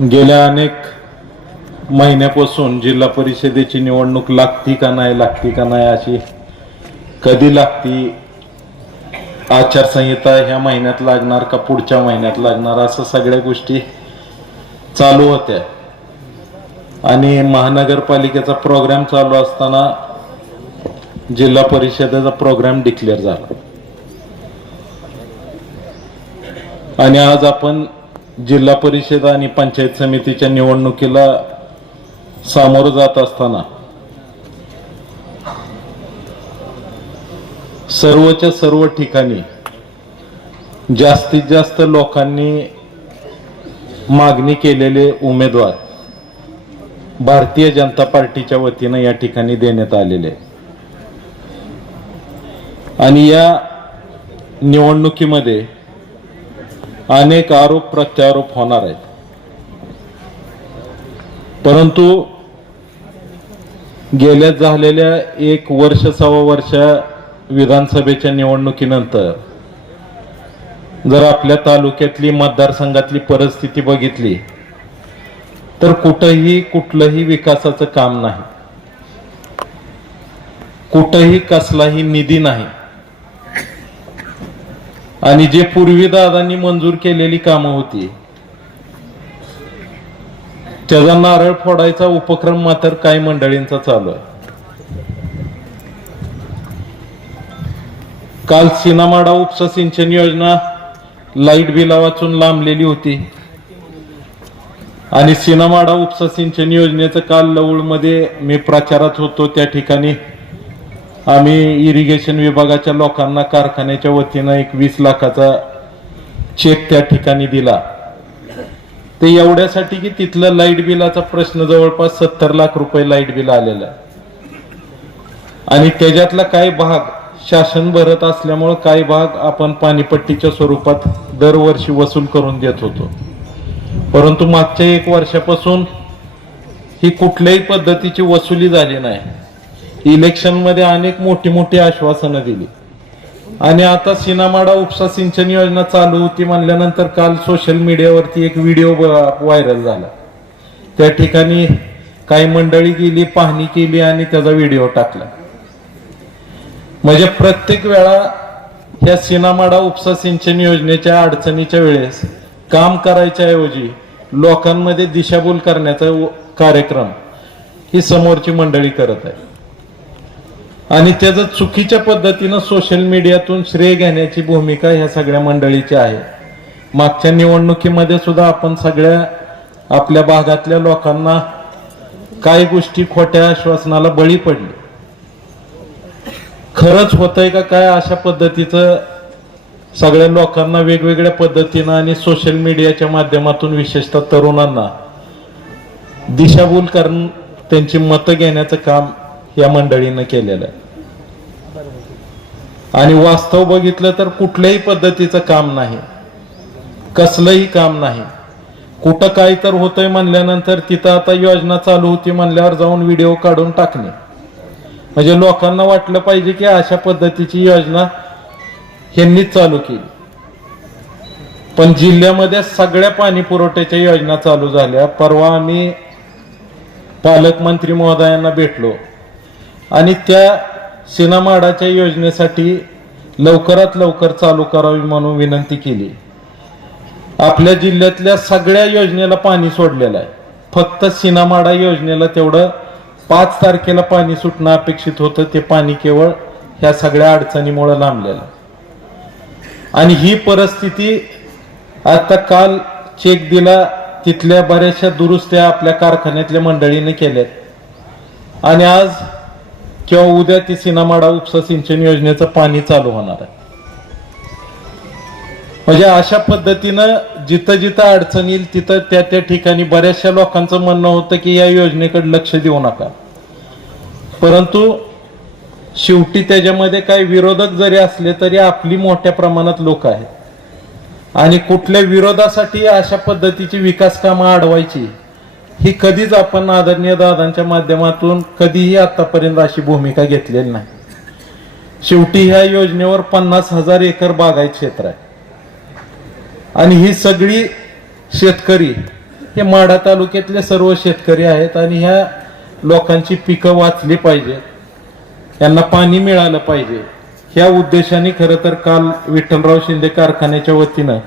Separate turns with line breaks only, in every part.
गेल्या अनेक महिन्यापासून जिल्हा परिषदेची निवडणूक लागती का नाही लागती का नाही अशी कधी लागती? आचारसंहिता ह्या महिन्यात लागणार का पुढच्या महिन्यात लागणार? असं सगळ्या गोष्टी चालू होत्या. आणि महानगरपालिकेचा प्रोग्राम चालू असताना जिल्हा परिषदेचा प्रोग्राम डिक्लेअर झाला. आणि आज आपण जिल्हा परिषद आणि पंचायत समितीच्या निवडणुकीला सामोरं जात असताना सर्वच्या सर्व ठिकाणी जास्तीत जास्त लोकांनी मागणी केलेले उमेदवार भारतीय जनता पार्टीच्या वतीनं या ठिकाणी देण्यात आलेले आणि या निवडणुकीमध्ये अनेक आरोप प्रत्यारोप होणार आहेत. परंतु गेल्या झालेल्या एक वर्ष सव्वा वर्ष विधानसभेच्या निवडणुकीनंतर जर आपल्या तालुक्यातली मतदारसंघातली परिस्थिती बघितली तर कुठंही कुठलंही विकासाचं काम नाही. कुठंही कसलाही निधी नाही. आणि जे पूर्वी दादांनी मंजूर केलेली कामं होती त्याचा नारळ फोडायचा उपक्रम मात्र काही मंडळींचा चालू आहे. काल सिनामाडा उपसा सिंचन योजना लाइट बिला वाचून लांबलेली होती. आणि सिनामाडा उपसा सिंचन योजनेचं काल लवळमध्ये मी प्रचारात होतो त्या ठिकाणी आम्ही इरिगेशन विभागाच्या लोकांना कारखान्याच्या वतीनं एक वीस लाखाचा चेक त्या ठिकाणी दिला. ते एवढ्यासाठी की तिथलं लाइट बिलाचा प्रश्न जवळपास सत्तर लाख रुपये लाइट बिल आलेलं आणि त्याच्यातला काही भाग शासन भरत असल्यामुळं काही भाग आपण पाणीपट्टीच्या स्वरूपात दरवर्षी वसूल करून देत होतो. परंतु मागच्या एक वर्षापासून ही कुठल्याही पद्धतीची वसुली झाली नाही. इलेक्शनमध्ये अनेक मोठी मोठी आश्वासनं दिली. आणि आता सिनामाडा उपसा सिंचन योजना चालू होती म्हणल्यानंतर काल सोशल मीडियावरती एक व्हिडिओ व्हायरल झाला. त्या ठिकाणी काही मंडळी गेली पाहणी केली आणि त्याचा व्हिडिओ टाकला. म्हणजे प्रत्येक वेळा ह्या सिनामाडा उपसा सिंचन योजनेच्या अडचणीच्या वेळेस काम करायच्या ऐवजी लोकांमध्ये दिशाभूल करण्याचा कार्यक्रम ही समोरची मंडळी करत आहे. आणि त्याचं चुकीच्या पद्धतीनं सोशल मीडियातून श्रेय घेण्याची भूमिका ह्या सगळ्या मंडळीची आहे. मागच्या निवडणुकीमध्ये सुद्धा आपण सगळ्या आपल्या भागातल्या लोकांना काही गोष्टी खोट्या आश्वासनाला बळी पडली. खरंच होतंय का काय अशा पद्धतीचं सगळ्या लोकांना वेगवेगळ्या पद्धतीनं आणि सोशल मीडियाच्या माध्यमातून विशेषतः तरुणांना दिशाभूल करून त्यांची मतं घेण्याचं काम या मंडळीनं केलेलं आहे. आणि वास्तव बघितलं तर कुठल्याही पद्धतीचं काम नाही. कसलंही काम नाही. कुठं काय तर होतंय म्हणल्यानंतर तिथं आता योजना चालू होती म्हणल्यावर जाऊन व्हिडिओ काढून टाकणे. म्हणजे लोकांना वाटलं पाहिजे की अशा पद्धतीची योजना ह्यांनीच चालू केली. पण जिल्ह्यामध्ये सगळ्या पाणी पुरवठ्याच्या योजना चालू झाल्या. परवा आम्ही पालकमंत्री महोदयांना भेटलो. आणि त्या सिनामाडाच्या योजनेसाठी लवकरात लवकर चालू करावी म्हणून विनंती केली. आपल्या जिल्ह्यातल्या सगळ्या योजनेला पाणी सोडलेलं आहे. फक्त सिनामाडा योजनेला तेवढं पाच तारखेला पाणी सुटणं अपेक्षित होतं ते पाणी केवळ ह्या सगळ्या अडचणीमुळे लांबलेलं. आहे. आणि ही परिस्थिती आता काल चेक दिला तिथल्या बऱ्याचशा दुरुस्त्या आपल्या कारखान्यातल्या मंडळीने केल्यात. आणि आज किंवा उद्या ती सिनामाडा उपसा सिंचन योजनेचं पाणी चालू होणार आहे. म्हणजे अशा पद्धतीनं जिथं जिथं अडचण येईल तिथं त्या त्या ठिकाणी बऱ्याचशा लोकांचं म्हणणं होतं की या योजनेकडे लक्ष देऊ नका. परंतु शेवटी त्याच्यामध्ये काही विरोधक जरी असले तरी आपली मोठ्या प्रमाणात लोक आहेत. आणि कुठल्या विरोधासाठी अशा पद्धतीची विकास कामं अडवायची ही कधीच आपण आदरणीय दादांच्या माध्यमातून कधीही आतापर्यंत अशी भूमिका घेतलेली नाही. शेवटी ह्या योजनेवर पन्नास हजार एकर बागायत क्षेत्र आहे. आणि ही सगळी शेतकरी हे माढा तालुक्यातले सर्व शेतकरी आहेत आणि ह्या लोकांची पिकं वाचली पाहिजेत यांना पाणी मिळालं पाहिजे. ह्या उद्देशाने खरं तर काल विठ्ठलराव शिंदे कारखान्याच्या वतीनं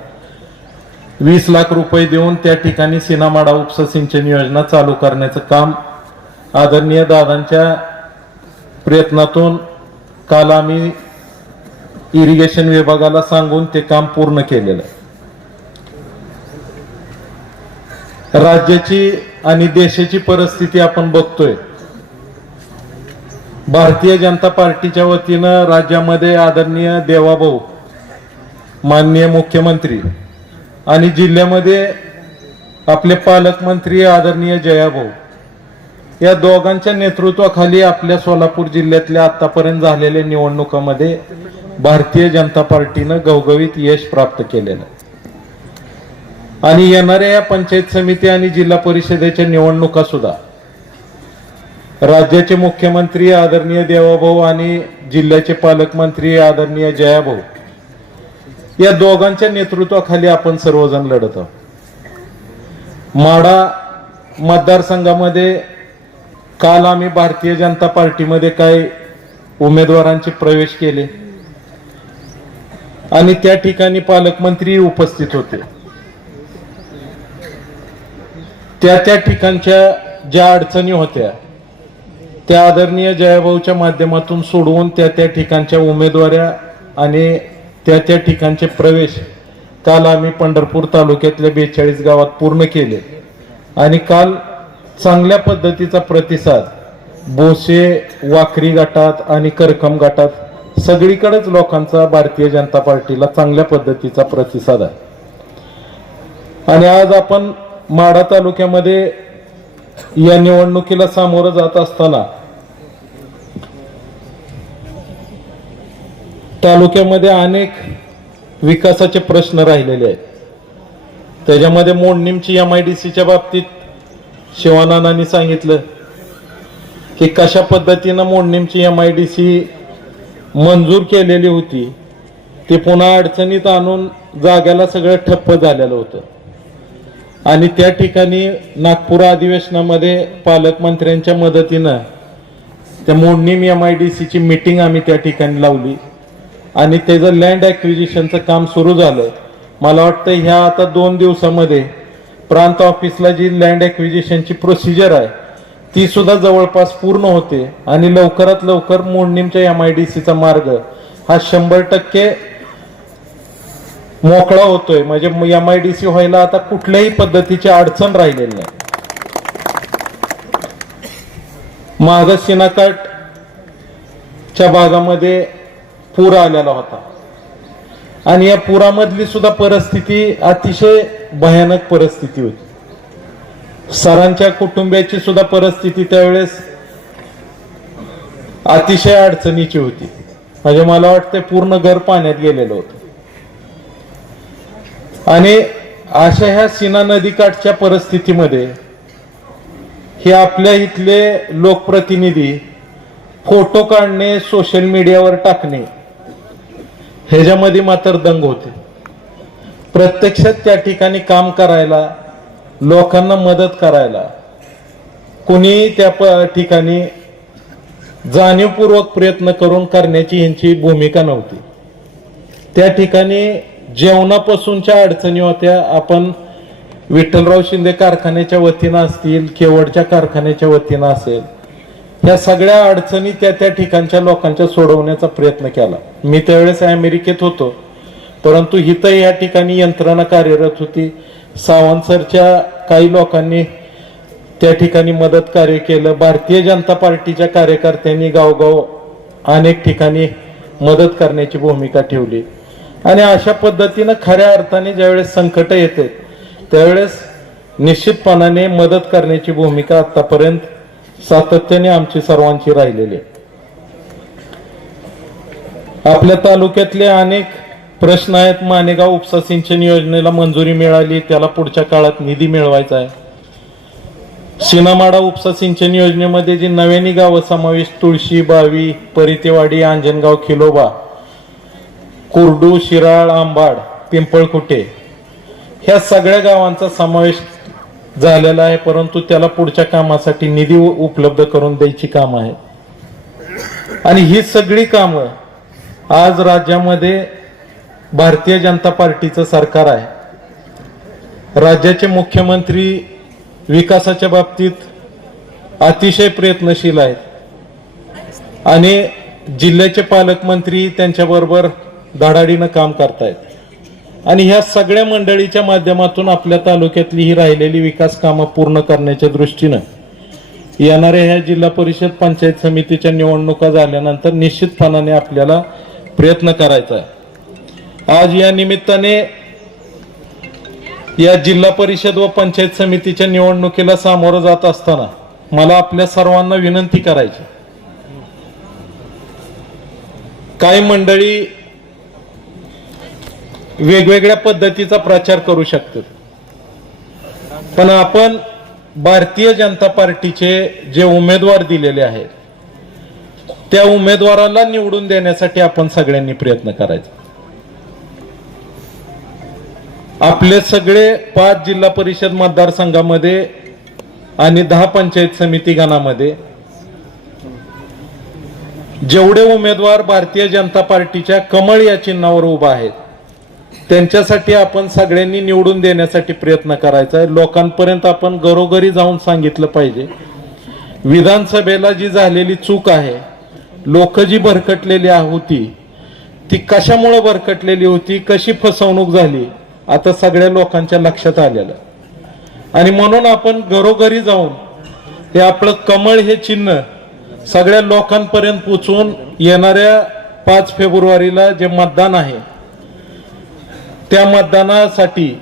वीस लाख रुपये देऊन त्या ठिकाणी सिनामाडा उपसा सिंचन योजना चालू करण्याचं काम आदरणीय दादांच्या प्रयत्नातून काल आम्ही इरिगेशन विभागाला सांगून ते काम पूर्ण केलेलं आहे. राज्याची आणि देशाची परिस्थिती आपण बघतोय. भारतीय जनता पार्टीच्या वतीनं राज्यामध्ये आदरणीय देवाभाऊ माननीय मुख्यमंत्री आणि जिल्ह्यामध्ये आपले पालकमंत्री आदरणीय जयाभाऊ या दोघांच्या नेतृत्वाखाली आपल्या सोलापूर जिल्ह्यातल्या आतापर्यंत झालेल्या निवडणुकामध्ये भारतीय जनता पार्टीनं घवघवीत यश प्राप्त केलेलं. आणि येणाऱ्या या पंचायत समिती आणि जिल्हा परिषदेच्या निवडणुका सुद्धा राज्याचे मुख्यमंत्री आदरणीय देवाभाऊ आणि जिल्ह्याचे पालकमंत्री आदरणीय जयाभाऊ या दोघांच्या नेतृत्वाखाली आपण सर्वजण लढत आहोत. माडा मतदारसंघामध्ये काल आम्ही भारतीय जनता पार्टीमध्ये काही उमेदवारांचे प्रवेश केले. आणि त्या ठिकाणी पालकमंत्री उपस्थित होते. त्या त्या ठिकाणच्या ज्या अडचणी होत्या त्या आदरणीय जयाभाऊच्या माध्यमातून सोडवून त्या त्या ठिकाणच्या उमेदवाऱ्या आणि त्या त्या ठिकाणचे प्रवेश काल आम्ही पंढरपूर तालुक्यातल्या बेचाळीस गावात पूर्ण केले. आणि काल चांगल्या पद्धतीचा प्रतिसाद बोसे वाकरी गटात आणि करखम गटात सगळीकडेच लोकांचा भारतीय जनता पार्टीला चांगल्या पद्धतीचा प्रतिसाद आहे. आणि आज आपण माढा तालुक्यामध्ये या निवडणुकीला सामोरं जात असताना तालुक्यामध्ये अनेक विकासाचे प्रश्न राहिलेले आहेत. त्याच्यामध्ये मोडणीमची एम आय डी सीच्या बाबतीत शिवानंदांनी सांगितलं की कशा पद्धतीनं मोडणीमची एम आय डी सी मंजूर केलेली होती ते पुन्हा अडचणीत आणून जाग्याला सगळं ठप्प झालेलं होतं. आणि त्या ठिकाणी नागपूर अधिवेशनामध्ये पालकमंत्र्यांच्या मदतीनं त्या मोडणीम एम आय डी सीची मिटिंग आम्ही त्या ठिकाणी लावली. आणि त्याचं लँड ॲक्विजिशनचं काम सुरू झालं मला वाटतं ह्या आता दोन दिवसामध्ये प्रांत ऑफिसला जी लँड ॲक्विजिशनची प्रोसिजर आहे ती सुद्धा जवळपास पूर्ण होते. आणि लवकरात लवकर मोडणीमच्या एम आय डी सीचा मार्ग हा शंभर टक्के मोकळा होतोय. म्हणजे एम आय डी सी व्हायला आता कुठल्याही पद्धतीची अडचण राहिलेली नाही. माग सिनाकाटच्या भागामध्ये पूर आलेला होता. आणि या पुरामधली सुद्धा परिस्थिती अतिशय भयानक परिस्थिती होती. सरांच्या कुटुंबियाची सुद्धा परिस्थिती त्यावेळेस अतिशय अडचणीची होती. म्हणजे मला वाटतं पूर्ण घर पाण्यात गेलेलं होतं. आणि अशा ह्या सीना नदीकाठच्या परिस्थितीमध्ये हे आपल्या इथले लोकप्रतिनिधी फोटो काढणे सोशल मीडियावर टाकणे ह्याच्यामध्ये मात्र दंग होते. प्रत्यक्षात त्या ठिकाणी काम करायला लोकांना मदत करायला कुणी त्या प- ठिकाणी जाणीवपूर्वक प्रयत्न करून करण्याची यांची भूमिका नव्हती. त्या ठिकाणी जेवणापासूनच्या अडचणी होत्या. आपण विठ्ठलराव शिंदे कारखान्याच्या वतीनं असतील केवडच्या कारखान्याच्या वतीनं असेल ह्या सगळ्या अडचणी त्या त्या ठिकाणच्या लोकांच्या सोडवण्याचा प्रयत्न केला. मी त्यावेळेस अमेरिकेत होतो. परंतु इथं या ठिकाणी यंत्रणा कार्यरत होती. सावंतसरच्या काही लोकांनी त्या ठिकाणी मदत कार्य केलं. भारतीय जनता पार्टीच्या कार्यकर्त्यांनी गावगाव अनेक ठिकाणी मदत करण्याची भूमिका ठेवली. आणि अशा पद्धतीनं खऱ्या अर्थाने ज्यावेळेस संकट येते त्यावेळेस निश्चितपणाने मदत करण्याची भूमिका आतापर्यंत सातत्याने आमची सर्वांची राहिलेली आहे. आपल्या तालुक्यातले अनेक प्रश्न आहेत. मानेगाव उपसा सिंचन योजनेला मंजुरी मिळाली. त्याला पुढच्या काळात निधी मिळवायचा आहे. सिनामाडा उपसा सिंचन योजनेमध्ये जी नव्यानी गावं समावेश तुळशी बावी परितेवाडी अंजनगाव खिलोबा कुर्डू शिराळ आंबाड पिंपळकुटे ह्या सगळ्या गावांचा समावेश झालेला आहे परंतु त्याला पुढच्या कामासाठी निधी उपलब्ध करून द्यायची काम आहे. आणि ही सगळी कामं आज राज्यामध्ये भारतीय जनता पार्टीचं सरकार आहे. राज्याचे मुख्यमंत्री विकासाच्या बाबतीत अतिशय प्रयत्नशील आहेत. आणि जिल्ह्याचे पालकमंत्री त्यांच्याबरोबर धडाडीनं काम करतायत. आणि ह्या सगळ्या मंडळीच्या माध्यमातून आपल्या तालुक्यातली ही राहिलेली विकास कामं पूर्ण करण्याच्या दृष्टीनं येणाऱ्या ह्या जिल्हा परिषद पंचायत समितीच्या निवडणुका झाल्यानंतर निश्चितपणाने आपल्याला प्रयत्न करायचा आहे. आज या निमित्ताने या जिल्हा परिषद व पंचायत समितीच्या निवडणुकीला सामोरं जात असताना मला आपल्या सर्वांना विनंती करायची काही मंडळी वेगवेगळ्या पद्धतीचा प्रचार करू शकतात. पण आपण भारतीय जनता पार्टीचे जे उमेदवार दिलेले आहेत त्या उमेदवाराला निवडून देण्यासाठी आपण सगळ्यांनी प्रयत्न करायचा. आपले सगळे पाच जिल्हा परिषद मतदारसंघामध्ये आणि दहा पंचायत समिती गणामध्ये जेवढे उमेदवार भारतीय जनता पार्टीच्या कमळ या चिन्हावर उभा आहेत त्यांच्यासाठी आपण सगळ्यांनी निवडून देण्यासाठी प्रयत्न करायचा आहे. लोकांपर्यंत आपण घरोघरी जाऊन सांगितलं पाहिजे. विधानसभेला जी झालेली चूक आहे लोक जी भरकटलेली होती ती कशामुळे भरकटलेली होती कशी फसवणूक झाली आता सगळ्या लोकांच्या लक्षात आलेलं आणि म्हणून आपण घरोघरी जाऊन हे आपलं कमळ हे चिन्ह सगळ्या लोकांपर्यंत पोचवून येणाऱ्या पाच फेब्रुवारीला जे मतदान आहे त्या मतदानासाठी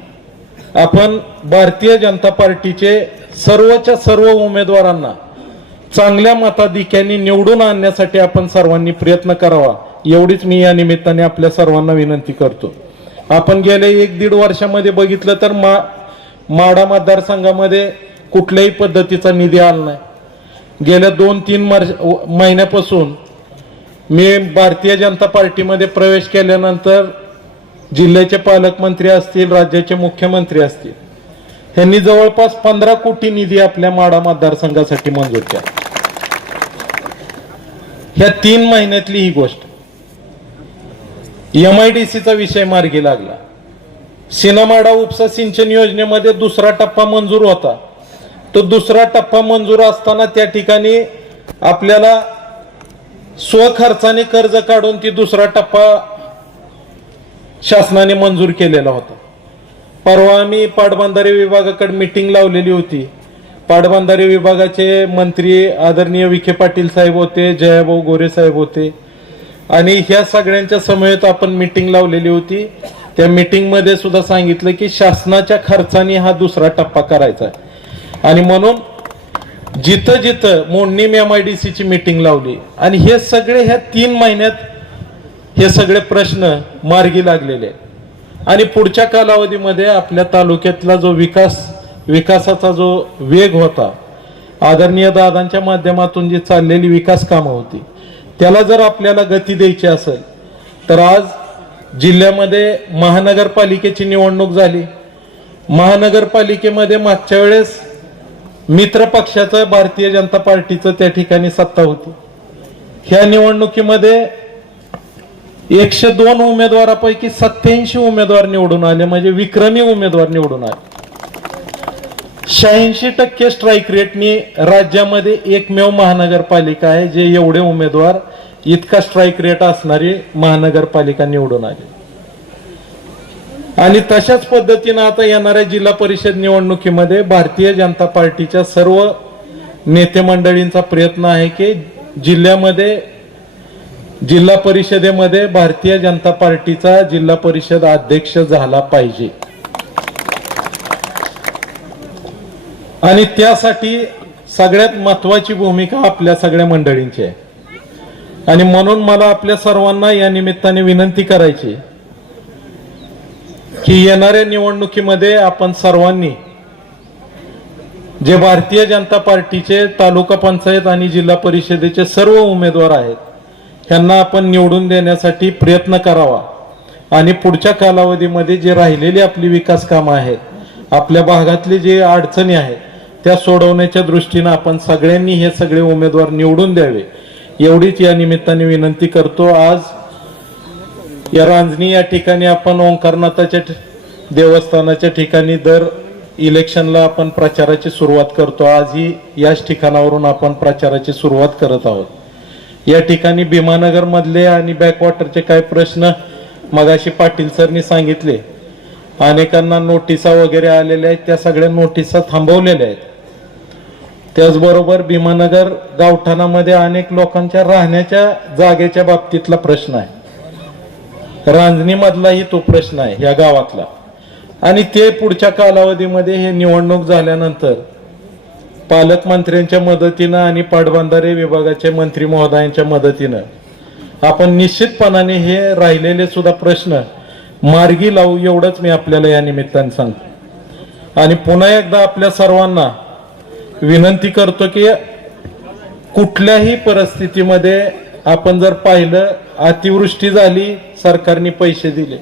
आपण भारतीय जनता पार्टीचे सर्वच्या सर्व उमेदवारांना चांगल्या मताधिक्याने निवडून आणण्यासाठी आपण सर्वांनी प्रयत्न करावा. एवढीच मी या निमित्ताने आपल्या सर्वांना विनंती करतो. आपण गेल्या एक दीड वर्षामध्ये बघितलं तर मा माडा मतदारसंघामध्ये कुठल्याही पद्धतीचा निधी आला नाही. गेल्या दोन तीन वर्ष महिन्यापासून मी भारतीय जनता पार्टीमध्ये प्रवेश केल्यानंतर जिल्ह्याचे पालकमंत्री असतील राज्याचे मुख्यमंत्री असतील त्यांनी जवळपास पंधरा कोटी निधी आपल्या माडा मतदारसंघासाठी मंजूर केला. ह्या तीन महिन्यातली ही गोष्ट. एम आय डी सीचा विषय मार्गी लागला. सिनामाडा उपसा सिंचन योजनेमध्ये दुसरा टप्पा मंजूर होता. तो दुसरा टप्पा मंजूर असताना त्या ठिकाणी आपल्याला स्वखर्चाने कर्ज काढून ती दुसरा टप्पा शासनाने मंजूर केलेला होता. परवा आम्ही पाटबंधारे विभागाकडे मिटिंग लावलेली होती. पाटबंधारे विभागाचे मंत्री आदरणीय विखे पाटील साहेब होते जयाभाऊ गोरे साहेब होते. आणि ह्या सगळ्यांच्या समवेत आपण मिटिंग लावलेली होती. त्या मिटिंगमध्ये सुद्धा सांगितलं की शासनाच्या खर्चाने हा दुसरा टप्पा करायचा आहे. आणि म्हणून जिथं जिथं मोडणीम एम आय डी सीची मिटिंग लावली. आणि हे सगळे ह्या तीन महिन्यात हे सगळे प्रश्न मार्गी लागलेले आहेत. आणि पुढच्या कालावधीमध्ये आपल्या तालुक्यातला जो विकास विकासाचा जो वेग होता आदरणीय दादांच्या माध्यमातून जी चाललेली विकास कामं होती त्याला जर आपल्याला गती द्यायची असेल तर आज जिल्ह्यामध्ये महानगरपालिकेची निवडणूक झाली. महानगरपालिकेमध्ये मागच्या वेळेस मित्र पक्षाचं भारतीय जनता पार्टीचं त्या ठिकाणी सत्ता होती. ह्या निवडणुकीमध्ये एकशे दोन उमेदवारापैकी सत्याऐंशी उमेदवार निवडून आले म्हणजे विक्रमी उमेदवार निवडून आले. शहाऐंशी टक्के स्ट्राईक रेटनी राज्यामध्ये एकमेव महानगरपालिका आहे जे एवढे उमेदवार इतका स्ट्राईक रेट असणारी महानगरपालिका निवडून आली. आणि तशाच पद्धतीनं आता येणाऱ्या जिल्हा परिषद निवडणुकीमध्ये भारतीय जनता पार्टीच्या सर्व नेते मंडळींचा प्रयत्न आहे की जिल्ह्यामध्ये जिल्हा परिषदेमध्ये भारतीय जनता पार्टीचा जिल्हा परिषद अध्यक्ष झाला पाहिजे. आणि त्यासाठी सगळ्यात महत्वाची भूमिका आपल्या सगळ्या मंडळींची आहे. आणि म्हणून मला आपल्या सर्वांना या निमित्ताने विनंती करायची की येणाऱ्या निवडणुकीमध्ये आपण सर्वांनी जे भारतीय जनता पार्टीचे तालुका पंचायत आणि जिल्हा परिषदेचे सर्व उमेदवार आहेत ह्यांना आपण निवडून देण्यासाठी प्रयत्न करावा. आणि पुढच्या कालावधीमध्ये जे राहिलेली आपली विकास कामं आहेत आपल्या भागातले जे अडचणी आहेत त्या सोडवण्याच्या दृष्टीनं आपण सगळ्यांनी हे सगळे उमेदवार निवडून द्यावे. एवढीच या निमित्ताने विनंती करतो. आज या रांजणी या ठिकाणी आपण ओंकारनाथाच्या ठ- देवस्थानाच्या ठिकाणी दर इलेक्शनला आपण प्रचाराची सुरुवात करतो. आजही याच ठिकाणावरून आपण प्रचाराची सुरुवात करत आहोत. या ठिकाणी भीमानगर मधले आणि बॅकवॉटरचे काही प्रश्न मगाशी पाटील सरनी सांगितले. अनेकांना नोटिसा वगैरे आलेल्या आहेत त्या सगळ्या नोटिसा थांबवलेल्या आहेत. त्याचबरोबर भीमानगर गावठाणामध्ये अनेक लोकांच्या राहण्याच्या जागेच्या बाबतीतला प्रश्न आहे. रांजणीमधलाही तो प्रश्न आहे या गावातला. आणि ते पुढच्या कालावधीमध्ये हे निवडणूक झाल्यानंतर पालकमंत्र्यांच्या मदतीनं आणि पाटबंधारे विभागाचे मंत्री महोदयांच्या मदतीनं आपण निश्चितपणाने हे राहिलेले सुद्धा प्रश्न मार्गी लावू एवढंच मी आपल्याला या निमित्ताने सांगतो. आणि पुन्हा एकदा आपल्या सर्वांना विनंती करतो की कुठल्याही परिस्थितीमध्ये आपण जर पाहिलं अतिवृष्टी झाली सरकारने पैसे दिले.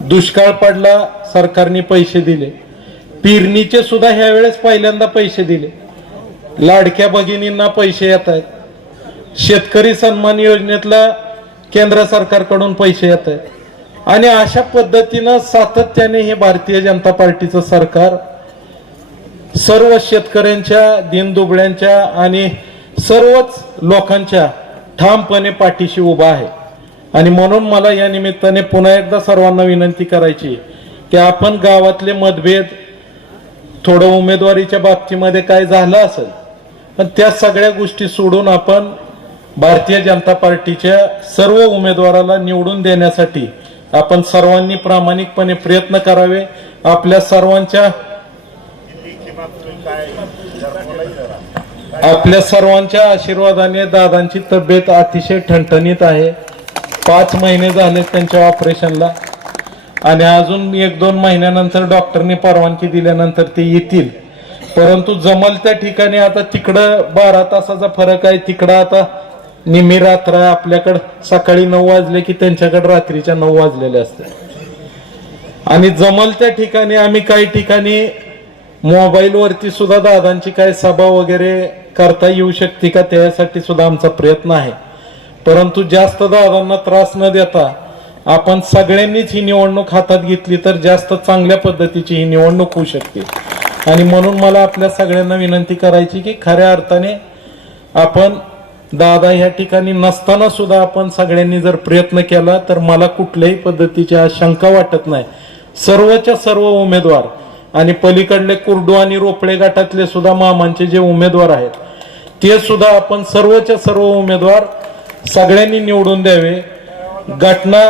दुष्काळ पडला सरकारने पैसे दिले. पेरणीचे सुद्धा ह्या वेळेस पहिल्यांदा पैसे दिले. लाडक्या भगिनींना पैसे येत आहेत. शेतकरी सन्मान योजनेतला केंद्र सरकारकडून पैसे येत आहेत. आणि अशा पद्धतीनं सातत्याने हे भारतीय जनता पार्टीचं सरकार सर्व शेतकऱ्यांच्या दिनदुबळ्यांच्या आणि सर्वच लोकांच्या ठामपणे पाठीशी उभा आहे. आणि म्हणून मला या निमित्ताने पुन्हा एकदा सर्वांना विनंती करायची की आपण गावातले मतभेद थोडं उमेदवारीच्या बाबतीमध्ये काय झालं असेल पण त्या सगळ्या गोष्टी सोडून आपण भारतीय जनता पार्टीच्या सर्व उमेदवाराला निवडून देण्यासाठी आपण सर्वांनी प्रामाणिकपणे प्रयत्न करावे. आपल्या सर्वांच्या आपल्या सर्वांच्या आशीर्वादाने दादांची तब्येत अतिशय ठणठणीत आहे. पाच महिने झाले त्यांच्या ऑपरेशनला. आणि अजून एक दोन महिन्यानंतर डॉक्टरने परवानगी दिल्यानंतर ते येतील. परंतु जमल त्या ठिकाणी आता तिकडं बारा तासाचा फरक आहे. तिकडं आता निम्मी रात्र आहे. आपल्याकडं सकाळी नऊ वाजले की त्यांच्याकडे रात्रीच्या नऊ वाजलेले असते. आणि जमल त्या ठिकाणी आम्ही काही ठिकाणी मोबाईलवरती सुद्धा दादांची काय सभा वगैरे करता येऊ शकते का? त्यासाठी सुद्धा आमचा प्रयत्न आहे. परंतु जास्त दादांना त्रास न देता आपण सगळ्यांनीच ही निवडणूक हातात घेतली तर जास्त चांगल्या पद्धतीची ही निवडणूक होऊ शकते. आणि म्हणून मला आपल्या सगळ्यांना विनंती करायची की खऱ्या अर्थाने आपण दादा ह्या ठिकाणी नसताना सुद्धा आपण सगळ्यांनी जर प्रयत्न केला तर मला कुठल्याही पद्धतीची शंका वाटत नाही. सर्वच्या सर्व उमेदवार आणि पलीकडले कुर्डू आणि रोपळे गटातले सुद्धा मामांचे जे उमेदवार आहेत ते सुद्धा आपण सर्वच्या सर्व उमेदवार सगळ्यांनी निवडून द्यावे. घटना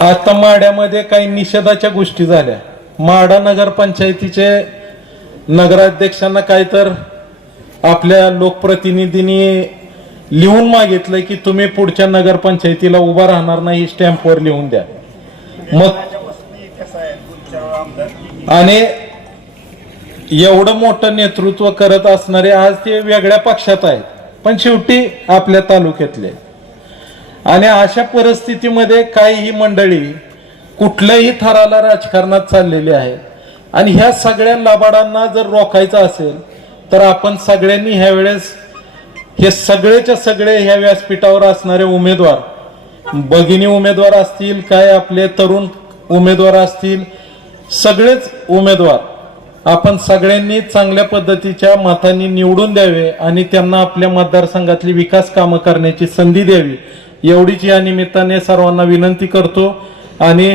आता माड्यामध्ये काही निषेधाच्या गोष्टी झाल्या. माडा नगरपंचायतीचे नगराध्यक्षांना काय तर आपल्या लोकप्रतिनिधींनी लिहून मागितलंय की तुम्ही पुढच्या नगरपंचायतीला उभा राहणार नाही स्टॅम्पवर लिहून द्या. मग आणि एवढं मोठं नेतृत्व करत असणारे आज ते वेगळ्या पक्षात आहेत पण शेवटी आपल्या तालुक्यातले आणि अशा परिस्थितीमध्ये काही ही मंडळी कुठल्याही थराला राजकारणात चाललेली आहे. आणि ह्या सगळ्या लबाडांना जर रोखायचं असेल तर आपण सगळ्यांनी ह्या वेळेस हे सगळेच्या सगळे ह्या व्यासपीठावर असणारे उमेदवार भगिनी उमेदवार असतील काय आपले तरुण उमेदवार असतील सगळेच उमेदवार आपण सगळ्यांनी चांगल्या पद्धतीच्या मतांनी निवडून द्यावे आणि त्यांना आपल्या मतदारसंघातली विकास कामं करण्याची संधी द्यावी. एवढीच या निमित्ताने सर्वांना विनंती करतो आणि